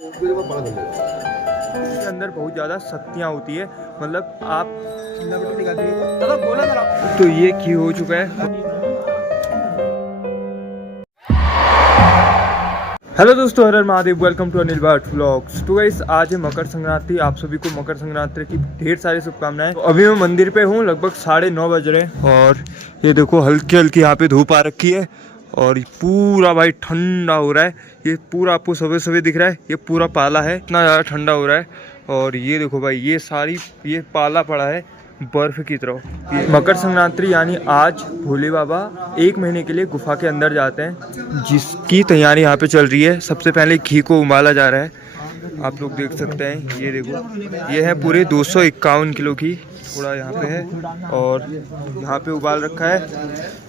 इसके अंदर बहुत ज़्यादा शक्तियाँ होती है, मतलब आप तो ये घी हो चुका है। हेलो दोस्तों, हर हर Mahadev, welcome to Anil Bhatt vlogs. तो गाइस, आज है मकर संक्रांति। आप सभी को मकर संक्रांति की ढेर सारी शुभकामनाएं। तो अभी मैं मंदिर पे हूँ, लगभग 9:30 बज रहे हैं और ये देखो हल्की हल्की यहाँ पे धूप आ रखी है और पूरा भाई ठंडा हो रहा है। ये पूरा आपको सुबह सुबह दिख रहा है, ये पूरा पाला है, इतना ज़्यादा ठंडा हो रहा है। और ये देखो भाई, ये पाला पड़ा है बर्फ की तरह। मकर संक्रांति यानी आज भोले बाबा 1 महीने के लिए गुफा के अंदर जाते हैं, जिसकी तैयारी यहाँ पे चल रही है। सबसे पहले घी को उबाला जा रहा है, आप लोग देख सकते हैं। ये देखो, ये है पूरे 251 किलो घी थोड़ा यहाँ पे है और यहाँ पे उबाल रखा है।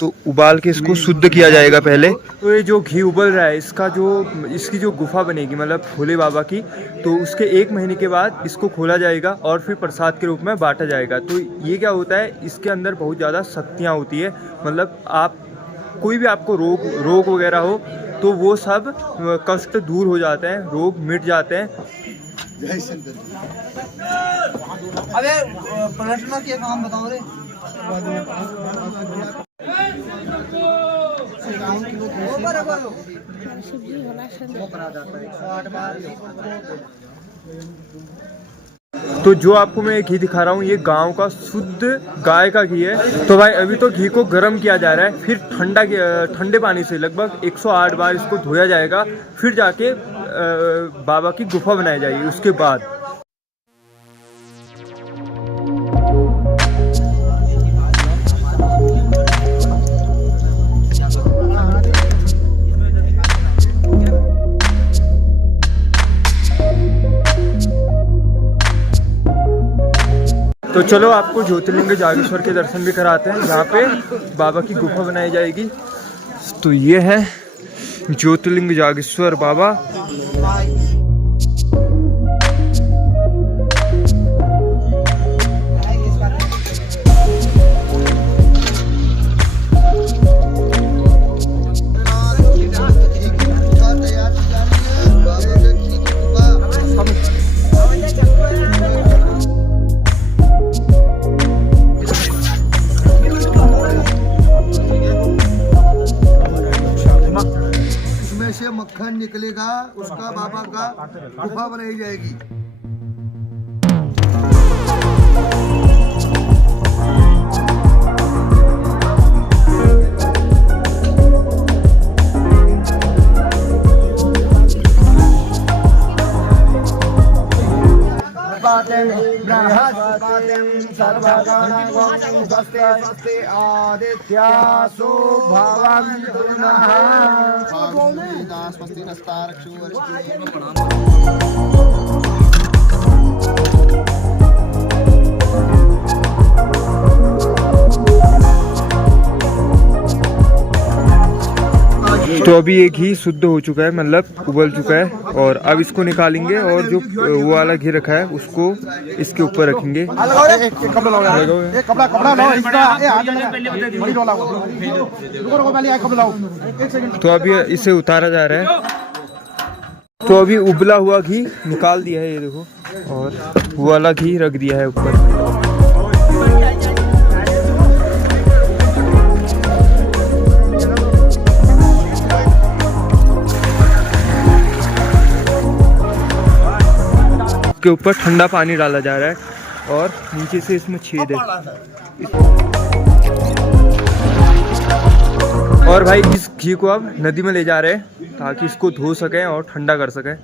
तो उबाल के इसको शुद्ध किया जाएगा पहले। तो ये जो घी उबल रहा है, इसकी जो गुफा बनेगी, मतलब भोले बाबा की, तो उसके 1 महीने के बाद इसको खोला जाएगा और फिर प्रसाद के रूप में बांटा जाएगा। तो ये क्या होता है, इसके अंदर बहुत ज़्यादा शक्तियाँ होती है, मतलब आप कोई भी आपको रोग वगैरह हो तो वो सब कष्ट दूर हो जाते हैं, रोग मिट जाते हैं। जय शंकर। अबे पलटना के काम बताओ रे। तो जो आपको मैं घी दिखा रहा हूँ, ये गांव का शुद्ध गाय का घी है। तो भाई अभी तो घी को गर्म किया जा रहा है, फिर ठंडे पानी से लगभग 108 बार इसको धोया जाएगा, फिर जाके बाबा की गुफा बनाई जाएगी। उसके बाद तो चलो आपको ज्योतिर्लिंग जागेश्वर के दर्शन भी कराते हैं, जहाँ पे बाबा की गुफा बनाई जाएगी। तो ये है ज्योतिर्लिंग जागेश्वर बाबा। से मक्खन निकलेगा, उसका बाबा का गुफा बनाई जाएगी। आदित्यासो तो अभी ये घी शुद्ध हो चुका है, मतलब उबल चुका है और अब इसको निकालेंगे और जो वो वाला घी रखा है उसको इसके ऊपर रखेंगे। तो अभी इसे उतारा जा रहा है। तो अभी उबला हुआ घी निकाल दिया है, ये देखो, और वो वाला घी रख दिया है ऊपर। के ऊपर ठंडा पानी डाला जा रहा है और नीचे से इसमें छेद है। और भाई इस घी को अब नदी में ले जा रहे हैं ताकि इसको धो सकें और ठंडा कर सकें।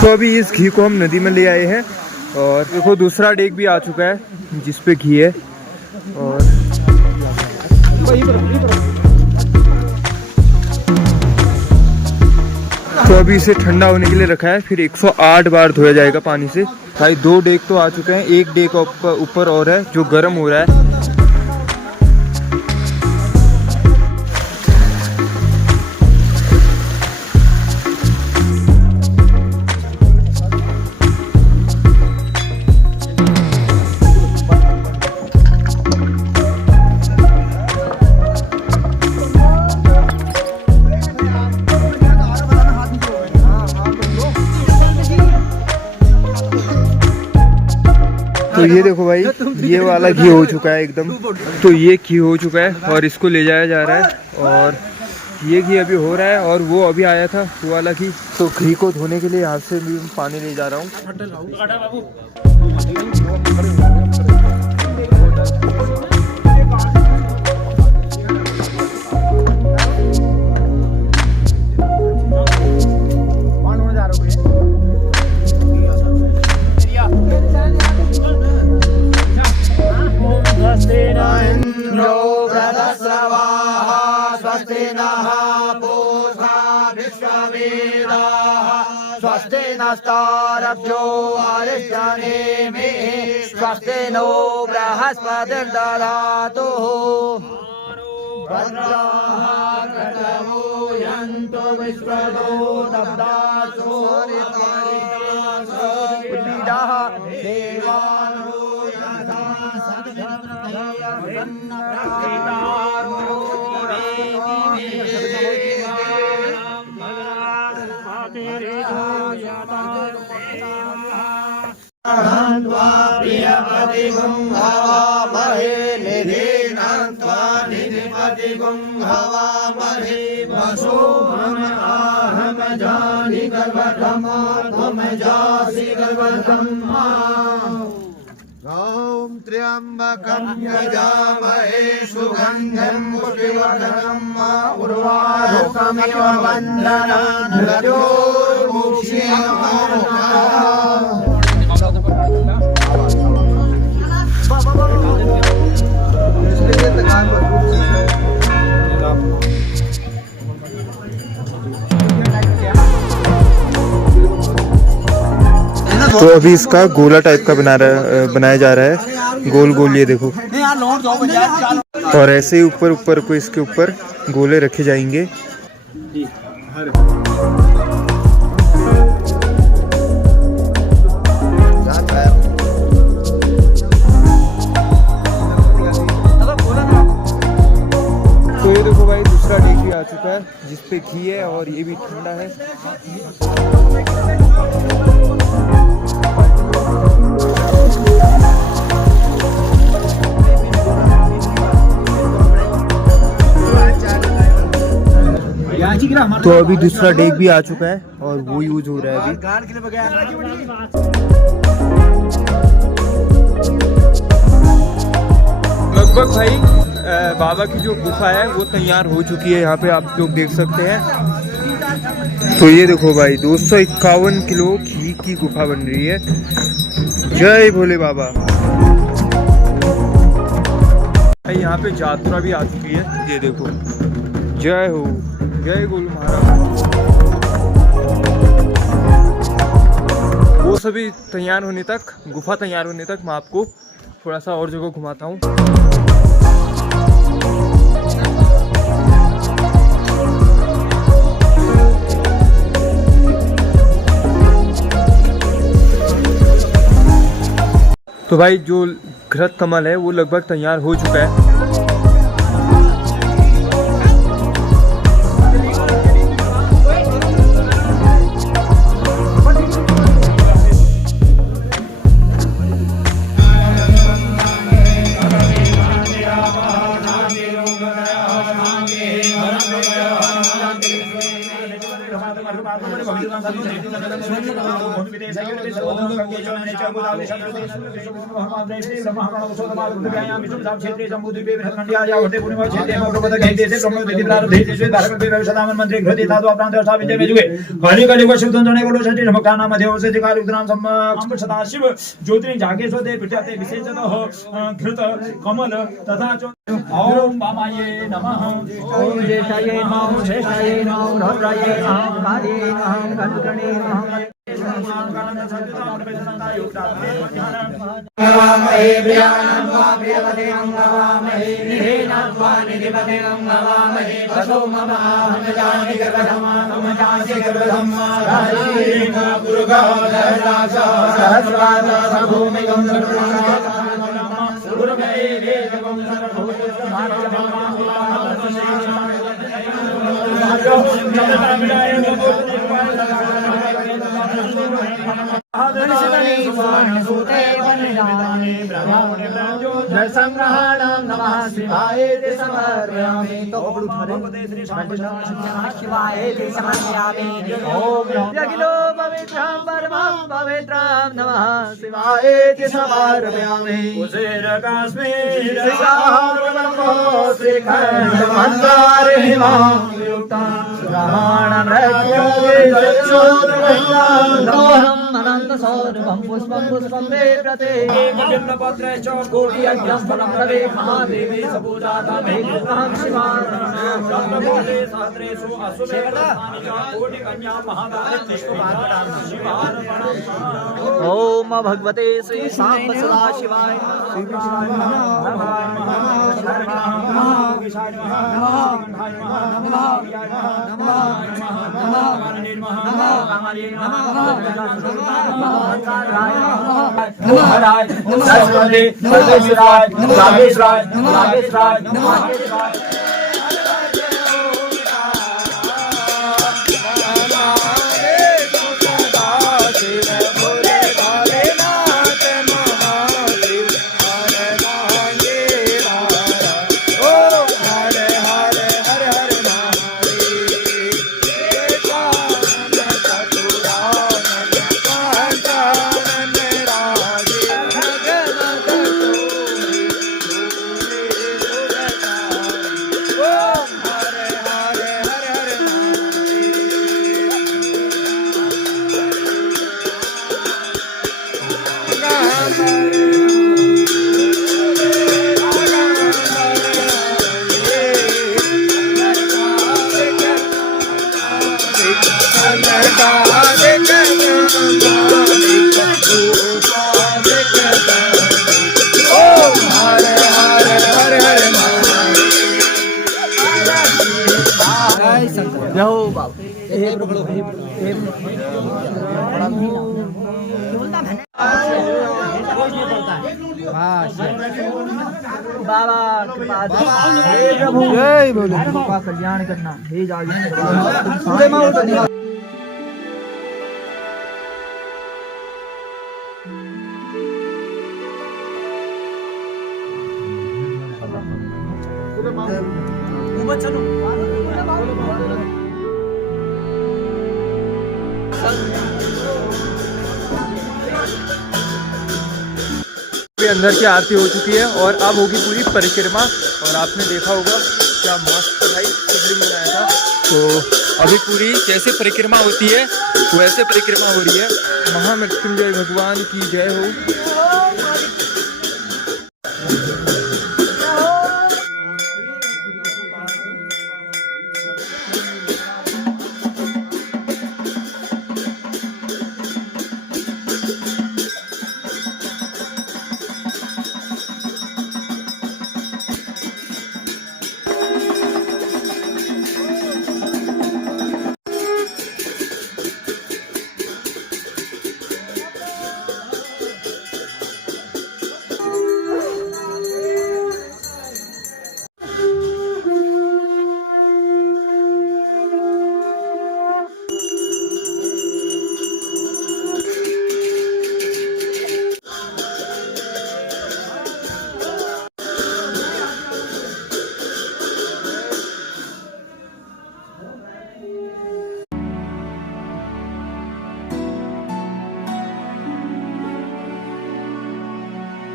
तो अभी इस घी को हम नदी में ले आए हैं और देखो दूसरा डेग भी आ चुका है जिस पे घी है। और तो अभी इसे ठंडा होने के लिए रखा है, फिर 108 बार धोया जाएगा पानी से। भाई 2 डेग तो आ चुके हैं, 1 डेग ऊपर और है जो गर्म हो रहा है। तो ये देखो भाई, ये वाला घी हो चुका है एकदम। तो ये घी हो चुका है और इसको ले जाया जा रहा है, और ये घी अभी हो रहा है, और वो अभी आया था वो वाला घी। तो घी को धोने के लिए यहाँ से भी पानी ले जा रहा हूँ। स्वस्ति नः पूषा विश्ववेदाः स्वस्ति नस्तारभ्यो अरिष्टनेमिः स्वस्ति नो बृहस्पतिर्दधातु भद्राः यन्तु विश्वतो दब्धासो सूर्यताः देवानो यथा प्रियपति गुंहवामहे निधीनान्त्वा निधिपति गुंहवामहे वसो मम आहम जानि गर्भधमा त्वम जासि गर्भधमा ॐ त्र्यम्बकं यजामहे सुगन्धिं पुष्टिवर्धनम् उर्वारुकमिव बन्धनान् तो अभी इसका गोला टाइप का बनाया जा रहा है, गोल गोल, ये देखो। और ऐसे ही ऊपर ऊपर को इसके ऊपर गोले रखे जाएंगे। तो ये देखो भाई, दूसरा डेग भी आ चुका है जिसपे घी है, और ये भी ठंडा है। तो अभी दूसरा डेग भी आ चुका है और वो यूज हो रहा है अभी। लगभग भाई बाबा की जो गुफा है वो तैयार हो चुकी है, यहाँ पे आप लोग देख सकते हैं। तो ये देखो भाई, 251 किलो घी की गुफा बन रही है। जय भोले बाबा। भाई यहाँ पे यात्रा भी आ चुकी है, ये देखो। जय हो, जय गुरु महाराज। वो सभी तैयार होने तक, गुफा तैयार होने तक मैं आपको थोड़ा सा और जगह घुमाता हूँ। तो भाई जो घृत कमल है वो लगभग तैयार हो चुका है। कमल तथा ओम वामाये नमः। ओम शेषाये नमः, शेषाये नमः, रुद्राये नमः, काले नमः, गणगणे नमः। नमामहे प्रियानं वा प्रियवते नमामहे, निधेनं वा निधिपते नमामहे। वसो मम आहं जानि गर्भधमा, मम जासि गर्भधमा। राजेन पुरुषः सहस्राक्षः सहस्राक्षः भूमिगं सर्वं जय संग्रहाणां नमः शिवाय ते समर्पयामि। तो शिवाय ते समर्पयामि। ओम यज्ञो पवित्रं परमं पवित्रं नमः शिवाय ते समर्पयामि। उसिरकाश्मीर श्रीकाकुलमो श्रीखण्डमन्दारहिमायुक्तं ग्रहाणं रज्ञोगे दक्षोदमहिमानोऽहम् अनन्तसौरभं पुष्पं पुष्पं मे प्रते एकजन्मपत्रे च कोटि यज्ञं फलं प्रवे महादेवी सबूजाता मे अहं शिवार्पणामि। सहस्रेषु असुरेणानि च कोटि कन्या महादारिणी शिवार्पणामि। ओम भगवते श्री सांब सदा शिवाय सरस्वती परमेश्वराय नागेश्वराय नागेश्वराय नागेश्वराय। बाबा हे प्रभु जय बोले का कल्याण करना हे जागे अंदर की आरती हो चुकी है और अब होगी पूरी परिक्रमा। और आपने देखा होगा क्या मस्त भाई शिवलिंग बनाया था। तो अभी पूरी जैसे परिक्रमा होती है वैसे परिक्रमा हो रही है। महामृत्युंजय भगवान की जय हो।